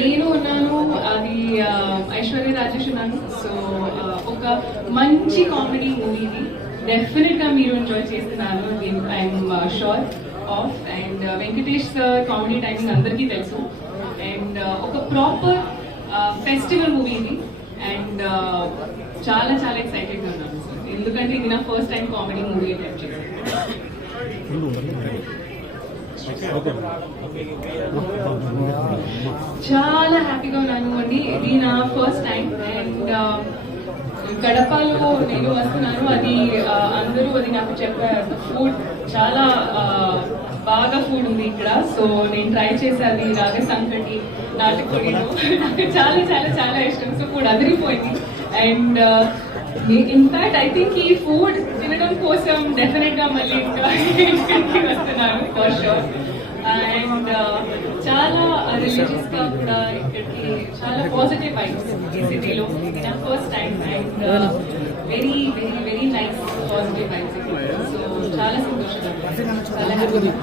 నేను ఉన్నాను, అది ఐశ్వర్య రాజేష్ ఉన్నాను. సో ఒక మంచి కామెడీ మూవీని డెఫినెట్ గా మీరు ఎంజాయ్ చేస్తున్నారు, I'm sure of. And Venkatesh sir comedy timing అందరికీ తెలుసు. అండ్ ఒక ప్రాపర్ ఫెస్టివల్ మూవీ ఇది. అండ్ చాలా చాలా ఎక్సైటెడ్ గా ఉన్నాను సార్, ఎందుకంటే ఇది నా first time comedy movie attempt చేశాను. చాలా హ్యాపీగా ఉన్నాను అండి, ఇది నా ఫస్ట్ టైం. అండ్ కడపలో నేను వస్తున్నాను, అది అందరూ అది నాకు చెప్పారు. ఫుడ్ చాలా బాగా ఫుడ్ ఉంది ఇక్కడ. సో నేను ట్రై చేశాను రాగ సంకటి నాటుకోడిలో, నాకు చాలా చాలా చాలా ఇష్టం. సో ఫుడ్ అదిరిపోయింది. అండ్ ఇన్ఫాక్ట్ ఐ థింక్ ఈ ఫుడ్ తినడం కోసం డెఫినెట్ గా మళ్ళీ ఇంకా ఇక్కడికి వస్తున్నాను ఫర్ షూర్. అండ్ చాలా రిలీజియస్ గా కూడా ఇక్కడికి చాలా పాజిటివ్ వైబ్స్ ఈ సిటీలో, నా first time. And very very very nice positive vibes. So చాలా సంతోషంగా, చాలా హ్యాపీగా.